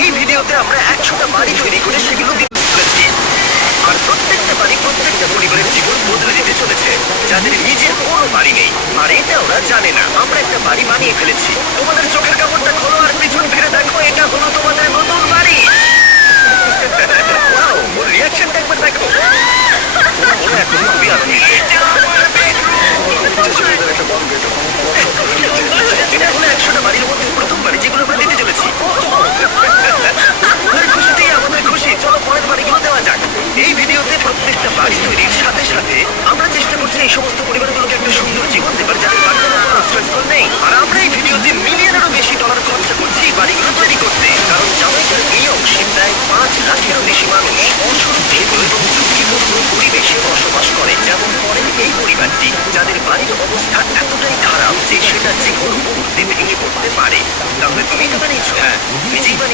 এই ভিডিওতে আমরা 100টা বাড়ি তৈরি করে সেগুলো দিতে চলেছি। আর প্রত্যেকটা বাড়ি প্রত্যেকটা পরিবারের জীবন বদলে দিতে চলেছে, যাদের নিজের কোনো বাড়ি নেই। আর এটা ওরা জানে না। আমরা একটা বাড়ি বানিয়ে ফেলেছি। তোমাদের চোখের কাপড়টা খোলো আর পিছন ফিরে দেখো, এটা হলো তোমাদের নতুন বাড়ি। ওয়াও, ওর রিঅ্যাকশনটা একবার দেখো। ওরা এখন খুবই আনন্দিত। এটা হলো 100টা বাড়ির মধ্যে প্রথম বাড়ি, যেগুলো আমরা দিতে চলেছি। ওদের খুশিতেই আমাদের খুশি। চলো পরের বাড়িগুলো দেওয়া যাক। এই ভিডিওতে প্রত্যেকটা বাড়ি তৈরির সাথে সাথে আমরা চেষ্টা করছি এই সমস্ত পরিবারগুলোকে একটা সুন্দর জীবন দেবার, যাদের বাড়ির কোনো স্ট্রেসফুল নেই। আর আমরা এই ভিডিওতে মিলিয়নেরও বেশি ডলার খরচা করছি এই বাড়িগুলো তৈরি করতে, কারণ জামাইকার এই অংশে প্রায় 5 লাখেরও বেশি মানুষ অসুরক্ষিত এবং ঝুঁকিপূর্ণ পরিবেশে বসবাস করে। যেমন পরের এই পরিবারটি, যাদের বাড়ির অবস্থা এতটাই খারাপ যে সেটা যে কোনো মুহূর্তে ভেঙে পড়তে পারে। তাহলে তুমি তো বানিয়েছো? হ্যাঁ, নিজেই বানিয়েছো।